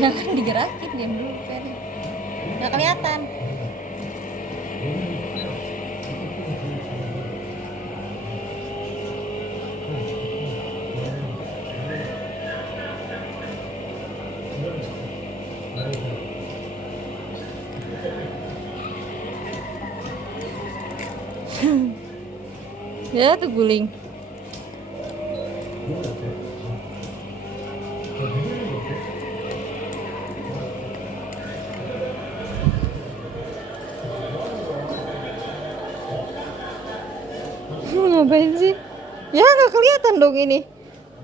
Jangan digerakin, diam dulu Ferry. Nggak kelihatan. Ya tuh guling. Ngapain sih? Ya nggak kelihatan dong ini.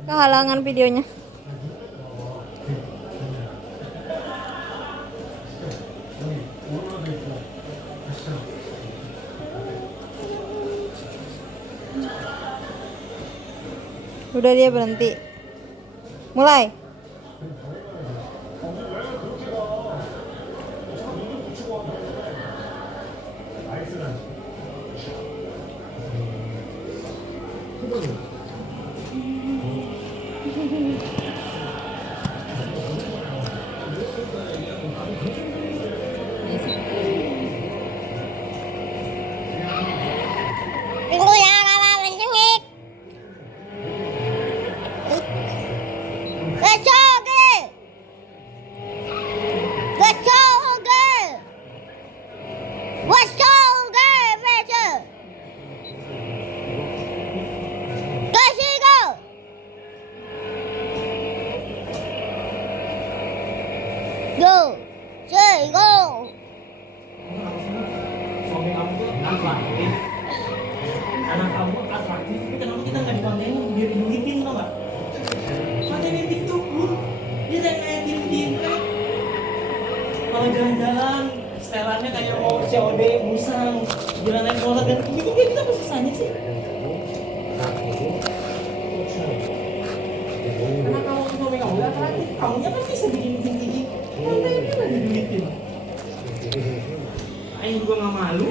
Kehalangan videonya. Udah dia berhenti. Mulai. Tunggu ya, Mama mencengik. Gasoge. Gasoge. Gasoge, betul. Gasigo. Go. Say go. Suami kamu tuh atraktif, anak kamu atraktif, tapi kenapa kita nggak dikontenin biar diduitin tau nggak? Kontenin TikTok pun dia kayak gini kan. Kalau jalan-jalan, setelannya kayak mau COD, musang, jalan naik motor dan gitu kita pasti susahnya sih. Karena kalau suami kamu nggak atraktif, kamunya kan bisa bikin tinggi, kontennya nggak diduitin. Aing juga nggak malu.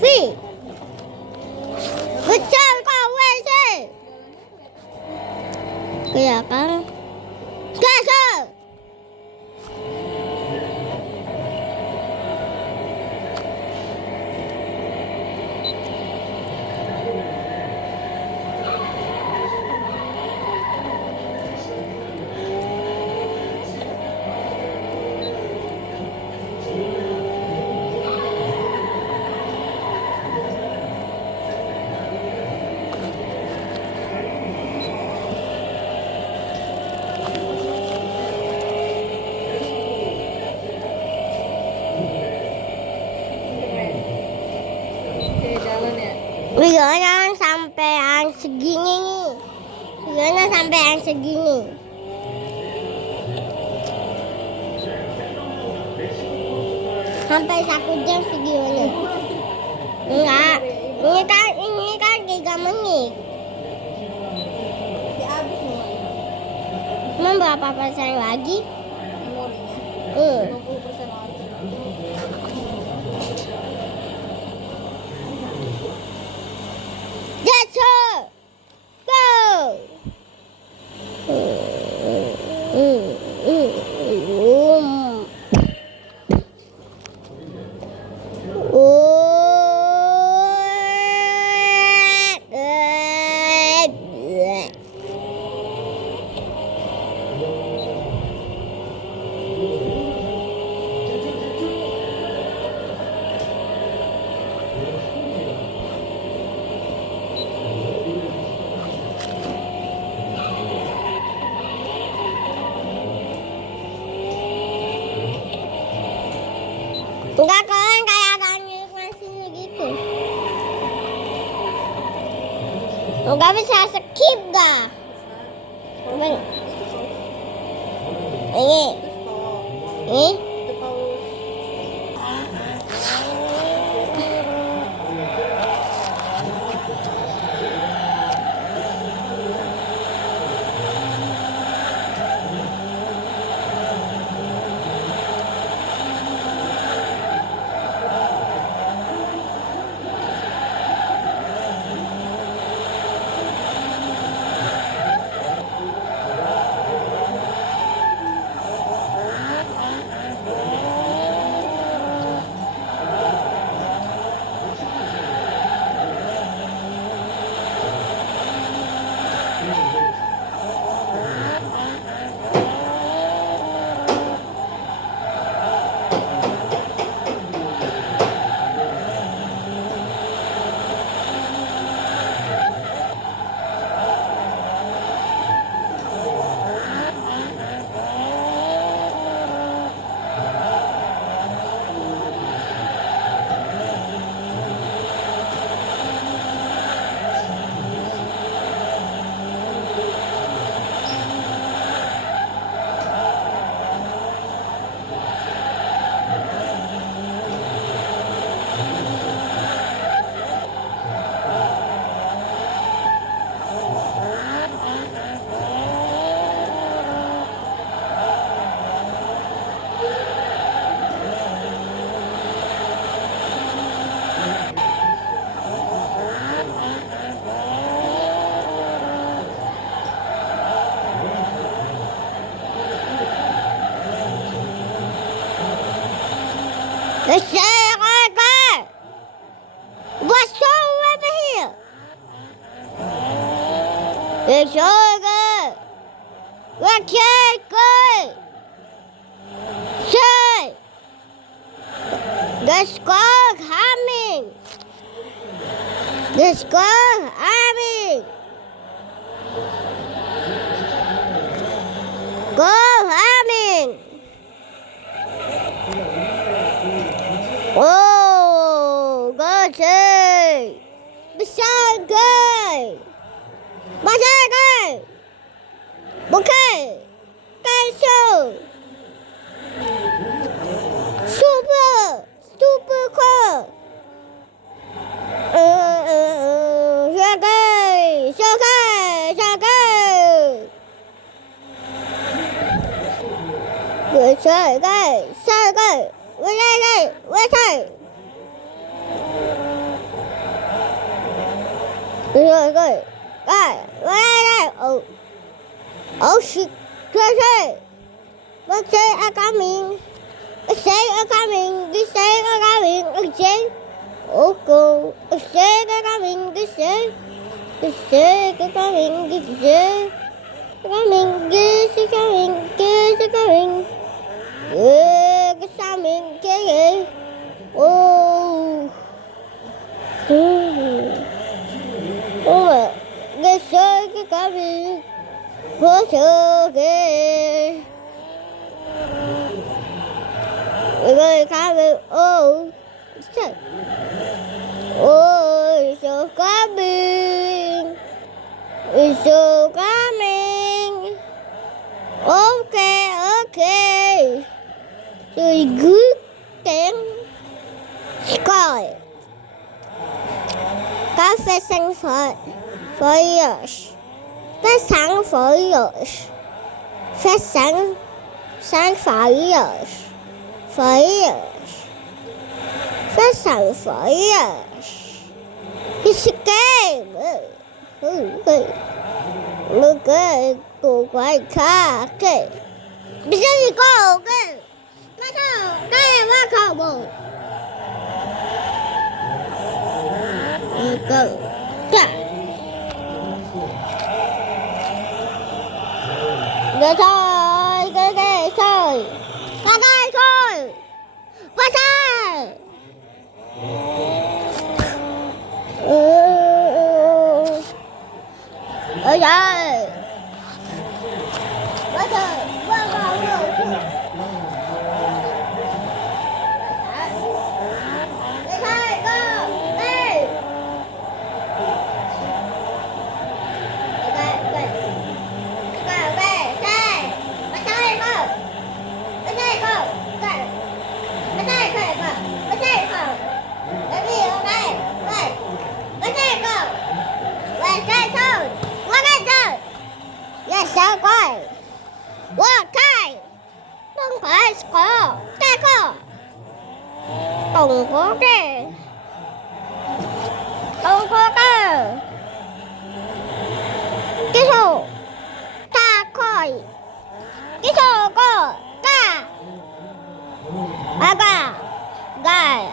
Si. Kecil kau sih. Iya kan? Gasol. Videonya sampai yang segini nih. Videonya sampai yang segini. Sampai 1 jam videonya. Enggak. Ini kan 3 menit. Emang berapa persen lagi? Memorinya 50% lagi. Enggak kalian kayak animasinya gitu. Enggak bisa skip dah. Ini. Let's say go. What's over here? Let's go. Let's go. Say. Let's go humming. Let's go humming. Go humming. Oh, go chơi. Beside go. Beside go. Okay. Cancel. Super cool. Chơi cái, chơi cái, với đây, rồi cái, với đây, oh shit, chơi, what say I coming, say I coming, this say I coming, say, oh go, say I coming, this say I coming, this say, coming, this is coming, this is coming. Cái sao mình cái gì? Oh, cái sợi cái cá gì? Có sợ cái cá gì? Oh, sao? Oh, sợ cá biển, sợ cá mình. Okay. Rồi good tiếng sky. Cà phê sáng years. Phép sáng years. Phép sáng years. Phép sáng years. It's a game. Look at cô quái khá kì. Bây giờ thì có kì. Nó sao? Đây là ba khẩu bồ. Cơ. Chà. Để thôi. Cái thôi. Cái thôi. Ba sao? Ôi trời. Ba trời. Sao coi? Wow, cái không phải có cái có tổng có cái tổng có cái số ta coi cái số có cả à cả gai